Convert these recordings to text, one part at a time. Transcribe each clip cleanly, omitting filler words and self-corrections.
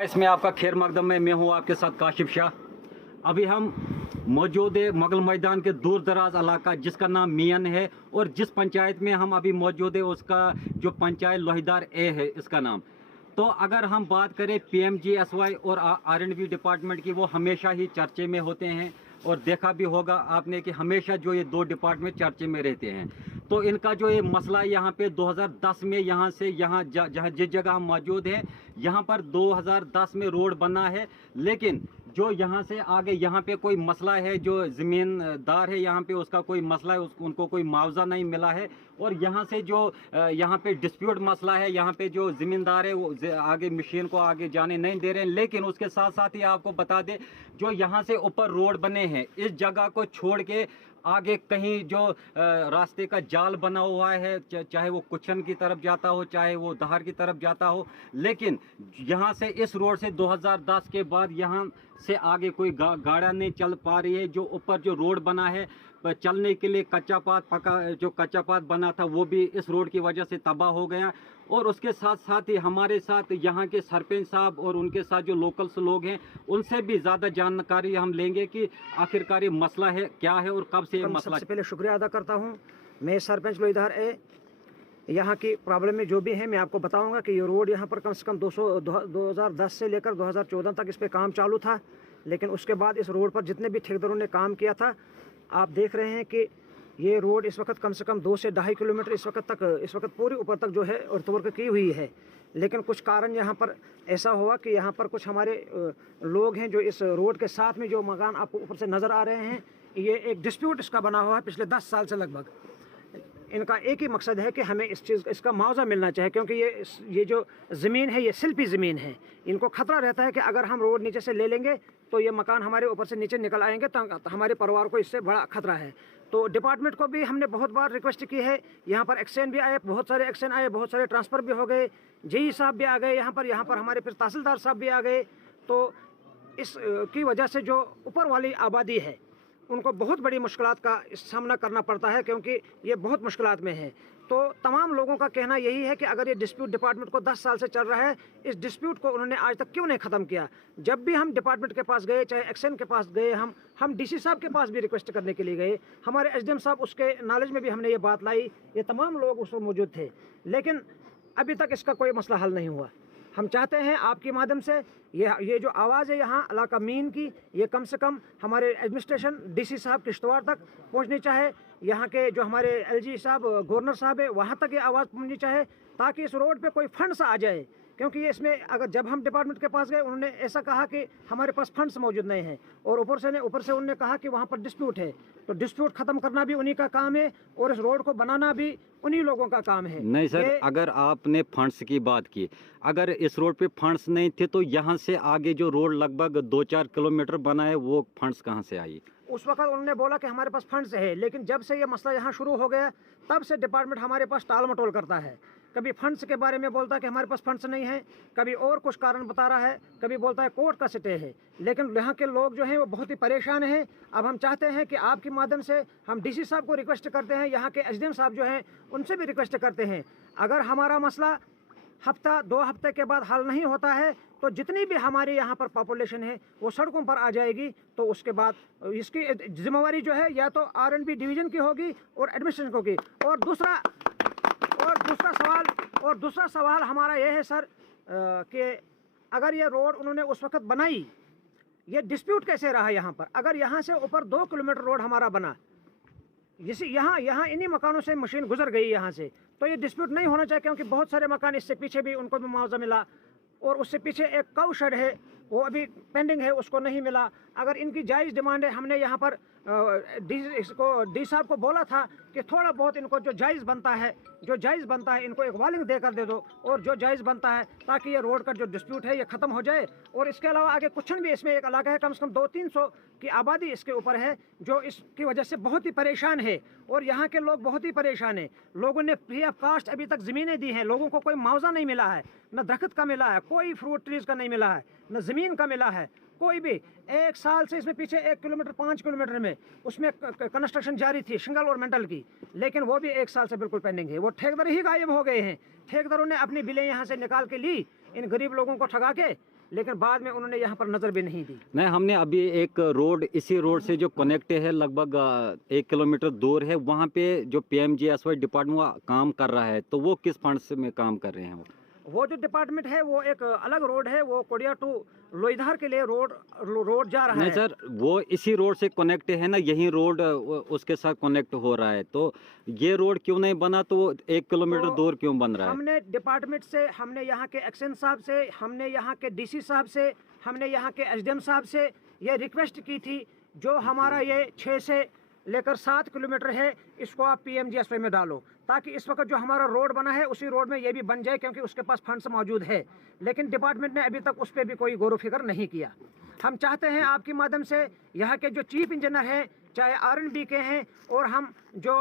इसमें आपका खैर मकदम में मैं हूँ आपके साथ काशिफ शाह। अभी हम मौजूद है मुगल मैदान के दूर दराज इलाका जिसका नाम मियन है, और जिस पंचायत में हम अभी मौजूद है उसका जो पंचायत लोहीदार ए है इसका नाम। तो अगर हम बात करें PMGSY और R&B डिपार्टमेंट की, वो हमेशा ही चर्चे में होते हैं, और देखा भी होगा आपने कि हमेशा जो ये दो डिपार्टमेंट चर्चे में रहते हैं। तो इनका जो ये मसला यहाँ पे 2010 में यहाँ से यहाँ जहाँ जिस जगह हम मौजूद हैं यहाँ पर 2010 में रोड बना है, लेकिन जो यहाँ से आगे यहाँ पे कोई मसला है, जो ज़मींदार है यहाँ पे उसका कोई मसला है, उसको उनको कोई मुआवजा नहीं मिला है। और यहाँ से जो यहाँ पे डिस्प्यूट मसला है, यहाँ पे जो ज़मींदार है वो आगे मशीन को आगे जाने नहीं दे रहे हैं। लेकिन उसके साथ साथ ही आपको बता दें, जो यहाँ से ऊपर रोड बने हैं इस जगह को छोड़ के आगे कहीं जो रास्ते का जाल बना हुआ है, चाहे वो कुचन की तरफ जाता हो चाहे वो धार की तरफ जाता हो, लेकिन यहाँ से इस रोड से 2010 के बाद यहाँ से आगे कोई गाड़ा नहीं चल पा रही है। जो ऊपर जो रोड बना है चलने के लिए कच्चा पात बना था वो भी इस रोड की वजह से तबाह हो गया। और उसके साथ साथ ही हमारे साथ यहाँ के सरपंच साहब और उनके साथ जो लोकल्स लोग हैं उनसे भी ज़्यादा जानकारी हम लेंगे कि आखिरकार ये मसला है क्या है और कब से ये मसला। सबसे पहले शुक्रिया अदा करता हूँ। मैं सरपंच लोहीदार ए, यहाँ की प्रॉब्लम में जो भी है मैं आपको बताऊँगा कि ये रोड यहाँ पर कम से कम 2010 से लेकर 2014 तक इस पर काम चालू था। लेकिन उसके बाद इस रोड पर जितने भी ठेकेदारों ने काम किया था, आप देख रहे हैं कि ये रोड इस वक्त कम से कम 2 से 2.5 किलोमीटर इस वक्त पूरी ऊपर तक जो है अर्थ की हुई है। लेकिन कुछ कारण यहाँ पर ऐसा हुआ कि यहाँ पर कुछ हमारे लोग हैं जो इस रोड के साथ में जो मकान आपको ऊपर से नज़र आ रहे हैं, ये एक डिस्प्यूट इसका बना हुआ है पिछले 10 साल से लगभग। इनका एक ही मकसद है कि हमें इसका मुआवजा मिलना चाहिए, क्योंकि ये जो ज़मीन है ये सिल्पी ज़मीन है। इनको ख़तरा रहता है कि अगर हम रोड नीचे से ले लेंगे तो ये मकान हमारे ऊपर से नीचे निकल आएंगे, तो हमारे परिवार को इससे बड़ा खतरा है। तो डिपार्टमेंट को भी हमने बहुत बार रिक्वेस्ट की है। यहाँ पर एक्शन भी आए, बहुत सारे एक्शन आए, बहुत सारे ट्रांसफ़र भी हो गए, JE साहब भी आ गए यहाँ पर हमारे फिर तहसीलदार साहब भी आ गए। तो इस की वजह से जो ऊपर वाली आबादी है उनको बहुत बड़ी मुश्किलात का सामना करना पड़ता है, क्योंकि ये बहुत मुश्किलात में है। तो तमाम लोगों का कहना यही है कि अगर ये डिस्प्यूट डिपार्टमेंट को 10 साल से चल रहा है, इस डिस्प्यूट को उन्होंने आज तक क्यों नहीं ख़त्म किया। जब भी हम डिपार्टमेंट के पास गए, चाहे एक्शन के पास गए, हम DC साहब के पास भी रिक्वेस्ट करने के लिए गए, हमारे SDM साहब उसके नॉलेज में भी हमने ये बात लाई, ये तमाम लोग उस वक्त मौजूद थे, लेकिन अभी तक इसका कोई मसला हल नहीं हुआ। हम चाहते हैं आपके माध्यम से ये जो आवाज़ है यहाँ इलाका मीन की, ये कम से कम हमारे एडमिनिस्ट्रेशन DC साहब किश्तवाड़ तक पहुँचनी चाहे। यहाँ के जो हमारे LG साहब गवर्नर साहब है वहाँ तक ये आवाज़ पहुँचनी चाहे, ताकि इस रोड पे कोई फंड्स आ जाए। क्योंकि इसमें अगर जब हम डिपार्टमेंट के पास गए उन्होंने ऐसा कहा कि हमारे पास फंड्स मौजूद नहीं हैं, और ऊपर से उन्होंने कहा कि वहाँ पर डिस्प्यूट है। तो डिस्प्यूट ख़त्म करना भी उन्हीं का काम है और इस रोड को बनाना भी उन्हीं लोगों का काम है। नहीं सर, अगर आपने फंड्स की बात की, अगर इस रोड पे फंड्स नहीं थे तो यहाँ से आगे जो रोड लगभग 2-4 किलोमीटर बना है वो फंड्स कहाँ से आई? उस वक्त उन्होंने बोला कि हमारे पास फंड्स है, लेकिन जब से ये मसला यहाँ शुरू हो गया तब से डिपार्टमेंट हमारे पास टाल मटोल करता है। कभी फंड्स के बारे में बोलता है कि हमारे पास फंड्स नहीं है, कभी और कुछ कारण बता रहा है, कभी बोलता है कोर्ट का स्टे है। लेकिन यहाँ के लोग जो हैं वो बहुत ही परेशान हैं। अब हम चाहते हैं कि आपके माध्यम से हम DC साहब को रिक्वेस्ट करते हैं, यहाँ के SDM साहब जो हैं उनसे भी रिक्वेस्ट करते हैं, अगर हमारा मसला हफ्ता 2 हफ्ते के बाद हल नहीं होता है तो जितनी भी हमारे यहाँ पर पॉपुलेशन है वो सड़कों पर आ जाएगी। तो उसके बाद इसकी जिम्मेवारी जो है या तो R&B डिवीज़न की होगी और एडमिनिस्ट्रेशन होगी। और दूसरा सवाल हमारा ये है सर कि अगर ये रोड उन्होंने उस वक्त बनाई, ये डिस्प्यूट कैसे रहा यहाँ पर। अगर यहाँ से ऊपर 2 किलोमीटर रोड हमारा बना, जैसे यहाँ इन्हीं मकानों से मशीन गुजर गई यहाँ से, तो ये डिस्प्यूट नहीं होना चाहिए, क्योंकि बहुत सारे मकान इससे पीछे भी उनको भी मुआवजा मिला, और उससे पीछे एक काऊ शेड है वो अभी पेंडिंग है, उसको नहीं मिला। अगर इनकी जायज़ डिमांड है, हमने यहाँ पर डी साहब को बोला था कि थोड़ा बहुत इनको जो जायज़ बनता है इनको एक वार्निंग देकर दे दो, और जो जायज़ बनता है, ताकि ये रोड का जो डिस्प्यूट है ये ख़त्म हो जाए। और इसके अलावा आगे कुछन भी इसमें एक इलाका है, कम से कम 200-300 की आबादी इसके ऊपर है, जो इसकी वजह से बहुत ही परेशान है, और यहाँ के लोग बहुत ही परेशान हैं। लोगों ने फ्री ऑफ कास्ट अभी तक ज़मीनें दी हैं, लोगों को कोई मुआवजा नहीं मिला है, न दरख्त का मिला है, कोई फ्रूट ट्रीज़ का नहीं मिला है, न ज़मीन का मिला है, कोई भी। 1 साल से इसमें पीछे 1 किलोमीटर 5 किलोमीटर में उसमें कंस्ट्रक्शन जारी थी शिंगल और मेंटल की, लेकिन वो भी 1 साल से बिल्कुल पेंडिंग है। वो ठेकेदार ही गायब हो गए हैं। ठेकेदारों ने अपनी बिलें यहाँ से निकाल के ली, इन गरीब लोगों को ठगा के, लेकिन बाद में उन्होंने यहाँ पर नज़र भी नहीं दी। नहीं, हमने अभी एक रोड, इसी रोड से जो कनेक्ट है लगभग 1 किलोमीटर दूर है, वहाँ पे जो PMGSY डिपार्टमेंट वो काम कर रहा है, तो वो किस फंड से में काम कर रहे हैं? वो जो डिपार्टमेंट है वो एक अलग रोड है, वो कोडिया टू लोईधार के लिए रोड जा रहा नहीं है। सर, वो इसी रोड से कनेक्ट है ना, यही रोड उसके साथ कनेक्ट हो रहा है, तो ये रोड क्यों नहीं बना? तो वो 1 किलोमीटर तो दूर क्यों बन रहा है? हमने डिपार्टमेंट से, हमने यहाँ के एक्शन साहब से, हमने यहाँ के DC साहब से, हमने यहाँ के SDM साहब से ये रिक्वेस्ट की थी, जो हमारा ये 6 से लेकर 7 किलोमीटर है, इसको आप PMGSY में डालो, ताकि इस वक्त जो हमारा रोड बना है उसी रोड में ये भी बन जाए, क्योंकि उसके पास फंड्स मौजूद है। लेकिन डिपार्टमेंट ने अभी तक उस पर भी कोई गौर फिक्र नहीं किया। हम चाहते हैं आपके माध्यम से यहाँ के जो चीफ इंजीनियर हैं, चाहे R&B के हैं, और हम जो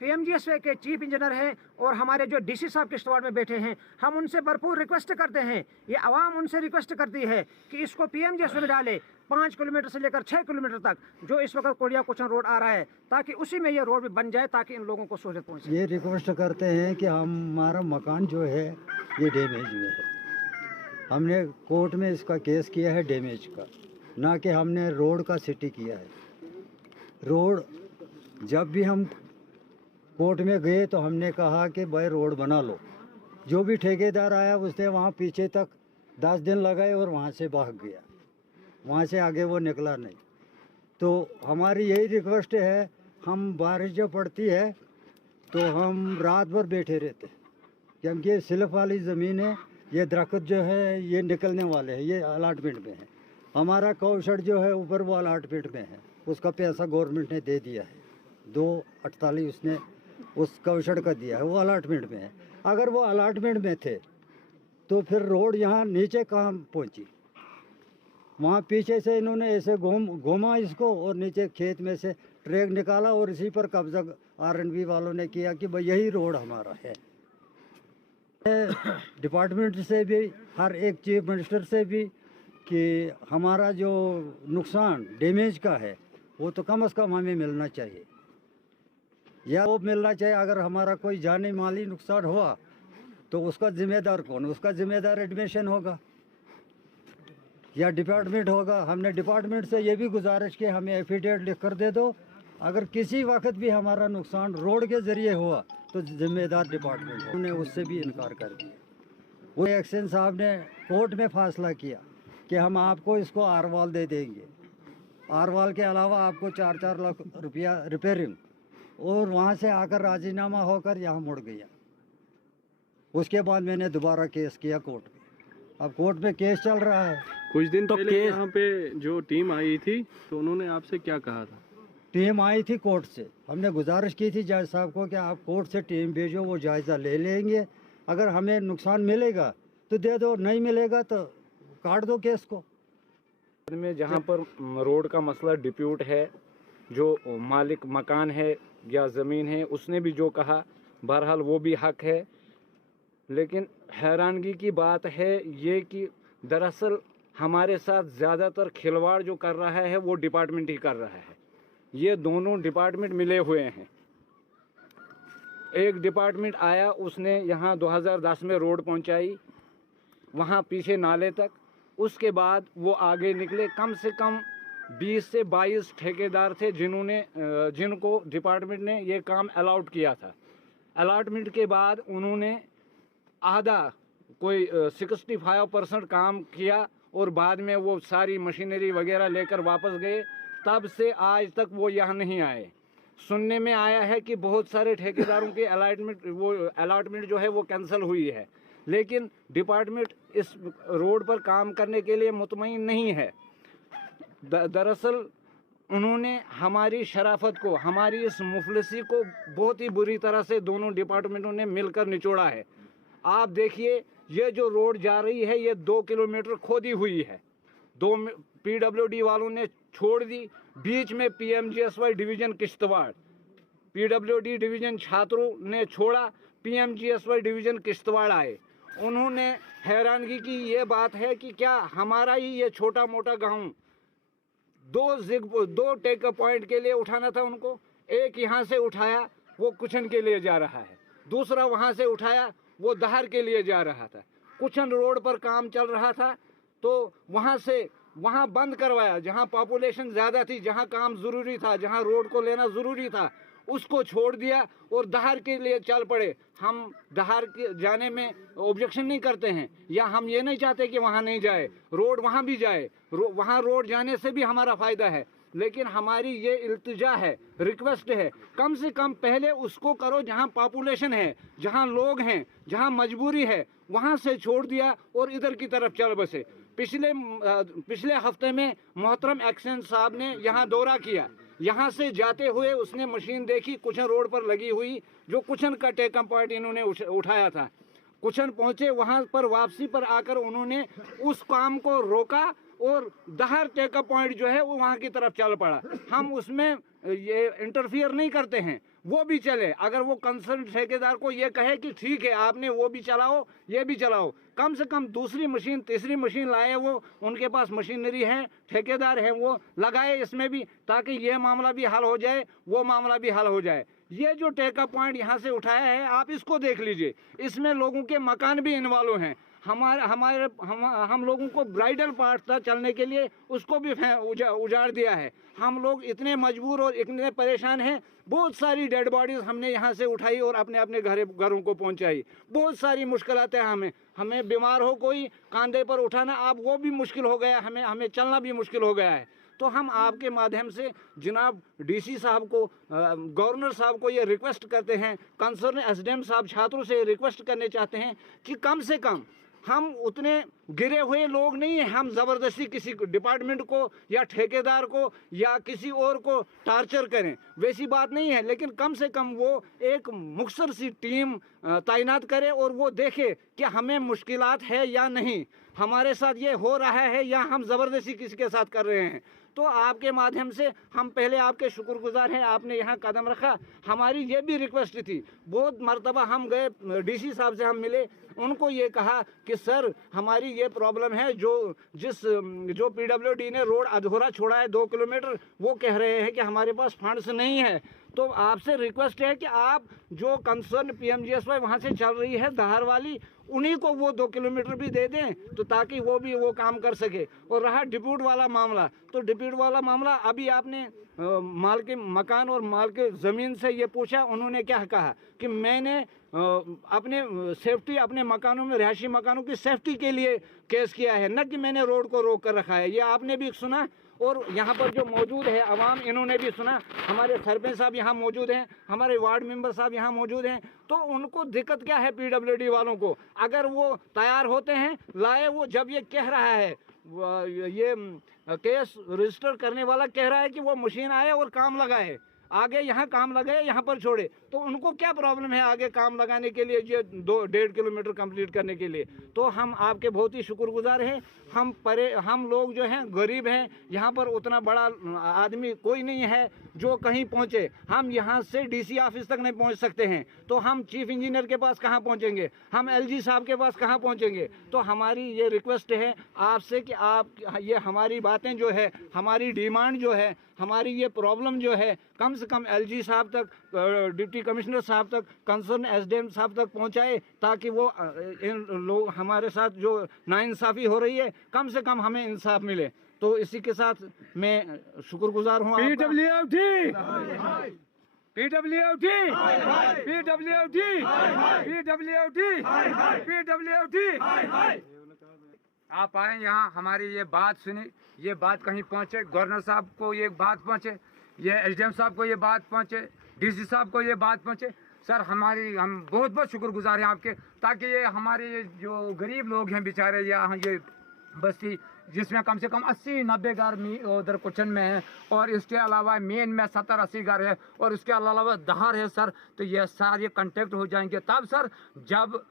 PMGSY के चीफ इंजीनियर हैं, और हमारे जो DC साहब किश्तवाड़ में बैठे हैं, हम उनसे भरपूर रिक्वेस्ट करते हैं, ये आवाम उनसे रिक्वेस्ट करती है कि इसको PMGSY में डाले, 5 किलोमीटर से लेकर 6 किलोमीटर तक जो इस वक्त कोडिया कुचन रोड आ रहा है, ताकि उसी में ये रोड भी बन जाए, ताकि इन लोगों को सहूलियत पहुँचे। ये रिक्वेस्ट करते हैं कि हमारा मकान जो है ये डैमेज में है। हमने कोर्ट में इसका केस किया है डैमेज का, ना कि हमने रोड का सिटी किया है। रोड जब भी हम कोर्ट में गए तो हमने कहा कि भाई रोड बना लो। जो भी ठेकेदार आया उसने वहाँ पीछे तक 10 दिन लगाए और वहाँ से भाग गया, वहाँ से आगे वो निकला नहीं। तो हमारी यही रिक्वेस्ट है, हम बारिश जब पड़ती है तो हम रात भर बैठे रहते हैं, क्योंकि ये सिल्फ वाली ज़मीन है, ये दरख्त जो है ये निकलने वाले हैं, ये अलाटमेंट में है। हमारा कौशट जो है ऊपर वो अलाटमेंट में है, उसका पैसा गवर्नमेंट ने दे दिया है, 248 उसने उस कौशट का दिया है, वो अलाटमेंट में है। अगर वो अलाटमेंट में थे तो फिर रोड यहाँ नीचे कहाँ पहुँची? वहाँ पीछे से इन्होंने ऐसे घूमा इसको और नीचे खेत में से ट्रैक निकाला और इसी पर कब्जा R&B वालों ने किया कि भाई यही रोड हमारा है। डिपार्टमेंट से भी, हर एक चीफ मिनिस्टर से भी, कि हमारा जो नुकसान डैमेज का है वो तो कम से कम हमें मिलना चाहिए, या वो मिलना चाहिए। अगर हमारा कोई जानी माली नुकसान हुआ तो उसका जिम्मेदार कौन? उसका जिम्मेदार एडमिशन होगा या डिपार्टमेंट होगा। हमने डिपार्टमेंट से ये भी गुजारिश की, हमें एफिडेविट लिख कर दे दो, अगर किसी वक्त भी हमारा नुकसान रोड के ज़रिए हुआ तो जिम्मेदार डिपार्टमेंट है। उन्होंने उससे भी इनकार कर दिया। वो एक्शन साहब ने कोर्ट में फैसला किया कि हम आपको इसको आरवाल दे देंगे, आरवाल के अलावा आपको 4-4 लाख रुपया रिपेयरिंग, और वहाँ से आकर राजीनामा होकर यहाँ मुड़ गया। उसके बाद मैंने दोबारा केस किया कोर्ट में, अब कोर्ट में केस चल रहा है। कुछ दिन तो पहले यहाँ पे जो टीम आई थी तो उन्होंने आपसे क्या कहा था? टीम आई थी कोर्ट से, हमने गुजारिश की थी जज साहब को कि आप कोर्ट से टीम भेजो, वो जायज़ा ले लेंगे, अगर हमें नुकसान मिलेगा तो दे दो, नहीं मिलेगा तो काट दो केस को। में जहाँ पर रोड का मसला डिप्यूट है, जो मालिक मकान है या ज़मीन है, उसने भी जो कहा बहरहाल वो भी हक है। लेकिन हैरानगी की बात है ये कि दरअसल हमारे साथ ज़्यादातर खिलवाड़ जो कर रहा है वो डिपार्टमेंट ही कर रहा है। ये दोनों डिपार्टमेंट मिले हुए हैं। एक डिपार्टमेंट आया, उसने यहाँ 2010 में रोड पहुँचाई वहाँ पीछे नाले तक, उसके बाद वो आगे निकले। कम से कम 20 से 22 ठेकेदार थे जिनको डिपार्टमेंट ने ये काम अलाउट किया था। अलाटमेंट के बाद उन्होंने आधा कोई 65% काम किया और बाद में वो सारी मशीनरी वगैरह लेकर वापस गए। तब से आज तक वो यहाँ नहीं आए। सुनने में आया है कि बहुत सारे ठेकेदारों के अलाटमेंट जो है वो कैंसिल हुई है, लेकिन डिपार्टमेंट इस रोड पर काम करने के लिए मुतमईन नहीं है। दरअसल उन्होंने हमारी शराफत को, हमारी इस मुफलिसी को बहुत ही बुरी तरह से दोनों डिपार्टमेंटों ने मिलकर निचोड़ा है। आप देखिए, ये जो रोड जा रही है ये 2 किलोमीटर खोदी हुई है, 2 PWD वालों ने छोड़ दी। बीच में PMGSY division Kishtwar, PWD division छात्रों ने छोड़ा, PMGSY डिवीज़न किश्तवाड़ आए। उन्होंने हैरानगी की ये बात है कि क्या हमारा ही ये छोटा मोटा गांव 2 टेक पॉइंट के लिए उठाना था उनको। एक यहाँ से उठाया वो कुचन के लिए जा रहा है, दूसरा वहाँ से उठाया वो दहार के लिए जा रहा था। कुचन रोड पर काम चल रहा था तो वहाँ बंद करवाया, जहाँ पॉपुलेशन ज़्यादा थी, जहाँ काम ज़रूरी था, जहाँ रोड को लेना ज़रूरी था, उसको छोड़ दिया और दहार के लिए चल पड़े। हम दहार के जाने में ऑब्जेक्शन नहीं करते हैं, या हम ये नहीं चाहते कि वहाँ नहीं जाए, रोड वहाँ भी जाए, वहाँ रोड जाने से भी हमारा फ़ायदा है। लेकिन हमारी ये इल्तिजा है, रिक्वेस्ट है, कम से कम पहले उसको करो जहाँ पॉपुलेशन है, जहाँ लोग हैं, जहाँ मजबूरी है, वहाँ से छोड़ दिया और इधर की तरफ चल बसे। पिछले हफ्ते में मोहतरम एक्शन साहब ने यहाँ दौरा किया, यहाँ से जाते हुए उसने मशीन देखी कुछन रोड पर लगी हुई, जो कुछन का टेकम पॉइंट इन्होंने उठाया था। कुछन पहुँचे, वहाँ पर वापसी पर आकर उन्होंने उस काम को रोका और दहार टेकअप पॉइंट जो है वो वहाँ की तरफ चल पड़ा। हम उसमें ये इंटरफियर नहीं करते हैं, वो भी चले। अगर वो कंसर्न ठेकेदार को ये कहे कि ठीक है आपने वो भी चलाओ ये भी चलाओ, कम से कम दूसरी मशीन तीसरी मशीन लाए, वो उनके पास मशीनरी है, ठेकेदार है, वो लगाए इसमें भी, ताकि ये मामला भी हल हो जाए, वो मामला भी हल हो जाए। ये जो टेकअप पॉइंट यहाँ से उठाया है आप इसको देख लीजिए, इसमें लोगों के मकान भी इन्वॉल्व हैं। हम लोगों को ब्राइडल पार्ट था चलने के लिए, उसको भी उजाड़ दिया है। हम लोग इतने मजबूर और इतने परेशान हैं। बहुत सारी डेड बॉडीज़ हमने यहाँ से उठाई और अपने अपने घरों को पहुँचाई। बहुत सारी मुश्किलातें हमें बीमार हो कोई कंधे पर उठाना, अब वो भी मुश्किल हो गया, हमें चलना भी मुश्किल हो गया है। तो हम आपके माध्यम से जनाब डीसी साहब को, गवर्नर साहब को ये रिक्वेस्ट करते हैं, कंसर्न एसडीएम साहब छात्रों से रिक्वेस्ट करने चाहते हैं कि कम से कम हम उतने गिरे हुए लोग नहीं हैं, हम ज़बरदस्ती किसी डिपार्टमेंट को या ठेकेदार को या किसी और को टार्चर करें, वैसी बात नहीं है। लेकिन कम से कम वो एक मुख्तर सी टीम तैनात करे और वो देखे कि हमें मुश्किलात है या नहीं, हमारे साथ ये हो रहा है या हम ज़बरदस्ती किसी के साथ कर रहे हैं। तो आपके माध्यम से हम पहले आपके शुक्रगुजार हैं, आपने यहाँ कदम रखा। हमारी ये भी रिक्वेस्ट थी, बहुत मरतबा हम गए डीसी साहब से हम मिले, उनको ये कहा कि सर हमारी ये प्रॉब्लम है, जो पीडब्ल्यूडी ने रोड अधूरा छोड़ा है 2 किलोमीटर, वो कह रहे हैं कि हमारे पास फंड्स नहीं है। तो आपसे रिक्वेस्ट है कि आप जो कंसर्न पीएमजीएसवाई वहाँ से चल रही है दहार वाली, उन्हीं को वो 2 किलोमीटर भी दे दें, तो ताकि वो भी वो काम कर सके। और रहा डिप्यूट वाला मामला, तो डिप्यूट वाला मामला अभी आपने माल के मकान और माल के ज़मीन से ये पूछा, उन्होंने क्या कहा कि मैंने अपने सेफ्टी, अपने मकानों में, रिहायशी मकानों की सेफ्टी के लिए केस किया है, न कि मैंने रोड को रोक कर रखा है। ये आपने भी सुना और यहाँ पर जो मौजूद है अवाम, इन्होंने भी सुना। हमारे सरपंच साहब यहाँ मौजूद हैं, हमारे वार्ड मेंबर साहब यहाँ मौजूद हैं। तो उनको दिक्कत क्या है पीडब्ल्यूडी वालों को, अगर वो तैयार होते हैं लाए, वो जब ये कह रहा है, ये केस रजिस्टर करने वाला कह रहा है कि वो मशीन आए और काम लगाए, आगे यहाँ काम लगाए, यहाँ पर छोड़े, तो उनको क्या प्रॉब्लम है आगे काम लगाने के लिए, ये 2-1.5 किलोमीटर कंप्लीट करने के लिए। तो हम आपके बहुत ही शुक्रगुजार हैं। हम लोग जो हैं गरीब हैं, यहाँ पर उतना बड़ा आदमी कोई नहीं है जो कहीं पहुँचे। हम यहाँ से डीसी ऑफिस तक नहीं पहुँच सकते हैं, तो हम चीफ इंजीनियर के पास कहाँ पहुँचेंगे, हम एलजी साहब के पास कहाँ पहुँचेंगे। तो हमारी ये रिक्वेस्ट है आपसे कि आप ये हमारी बातें जो है, हमारी डिमांड जो है, हमारी ये प्रॉब्लम जो है, कम से कम एलजी साहब तक, डिप्टी कमिश्नर साहब तक, कंसर्न एसडीएम साहब तक पहुंचाए, ताकि वो इन लोग हमारे साथ जो नाइंसाफ़ी हो रही है, कम से कम हमें इंसाफ मिले। तो इसी के साथ मैं शुक्रगुजार हूँ। आप आए यहाँ, हमारी ये बात सुनी, ये बात कहीं पहुँचे, गवर्नर साहब को ये बात पहुँचे, ये एसडीएम साहब को ये बात पहुँचे, डीसी साहब को ये बात पहुँचे। सर हम बहुत बहुत शुक्रगुजार हैं आपके, ताकि ये हमारे ये जो गरीब लोग हैं बेचारे, यहाँ ये बस्ती जिसमें कम से कम 80-90 घर उधर कुचन में है, और इसके अलावा मेन में 70-80 घर है, और इसके अलावा दहार है सर। तो ये सारे कंटेक्ट हो जाएंगे तब सर, जब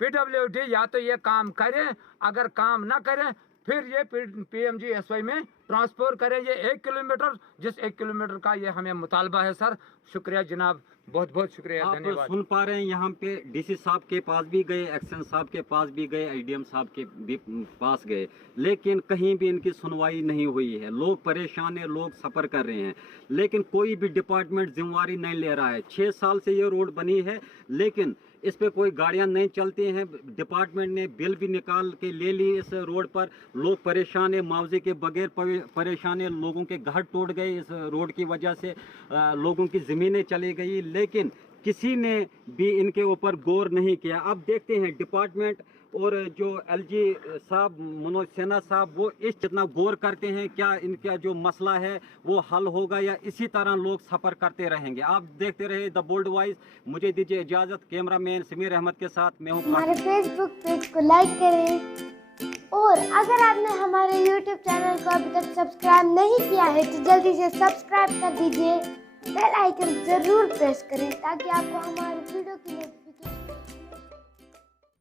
पीडब्ल्यूडी या तो ये काम करें, अगर काम ना करें फिर ये पीएमजीएसवाई में ट्रांसफर करें। ये 1 किलोमीटर, जिस 1 किलोमीटर का ये हमें मुतालबा है सर। शुक्रिया जनाब बहुत बहुत शुक्रिया, आप धन्यवाद। सुन पा रहे हैं, यहाँ पे डीसी साहब के पास भी गए, एक्शन साहब के पास भी गए, एसडीएम साहब के भी पास गए, लेकिन कहीं भी इनकी सुनवाई नहीं हुई है। लोग परेशान हैं, लोग सफ़र कर रहे हैं, लेकिन कोई भी डिपार्टमेंट जिम्मेवारी नहीं ले रहा है। 6 साल से ये रोड बनी है, लेकिन इस पे कोई गाड़ियां नहीं चलती हैं। डिपार्टमेंट ने बिल भी निकाल के ले ली इस रोड पर। लोग परेशान है, मुआवजे के बगैर परेशान है। लोगों के घर टूट गए इस रोड की वजह से, लोगों की ज़मीनें चली गई, लेकिन किसी ने भी इनके ऊपर गौर नहीं किया। अब देखते हैं डिपार्टमेंट और जो एलजी साहब, मनोज सिन्हा साहब, वो इस जितना गौर करते हैं, क्या इनका जो मसला है वो हल होगा या इसी तरह लोग सफ़र करते रहेंगे। आप देखते रहे द बोल्ड वॉइस। मुझे दीजिए इजाज़त। कैमरामैन समीर अहमद के साथ मैं हूँ। हमारे फेसबुक पेज को लाइक करें और अगर आपने हमारे यूट्यूब चैनल को अभी तक सब्सक्राइब नहीं किया है तो जल्दी से सब्सक्राइब कर दीजिए। बेल आइकन ज़रूर प्रेस करें ताकि आपको हमारे वीडियो की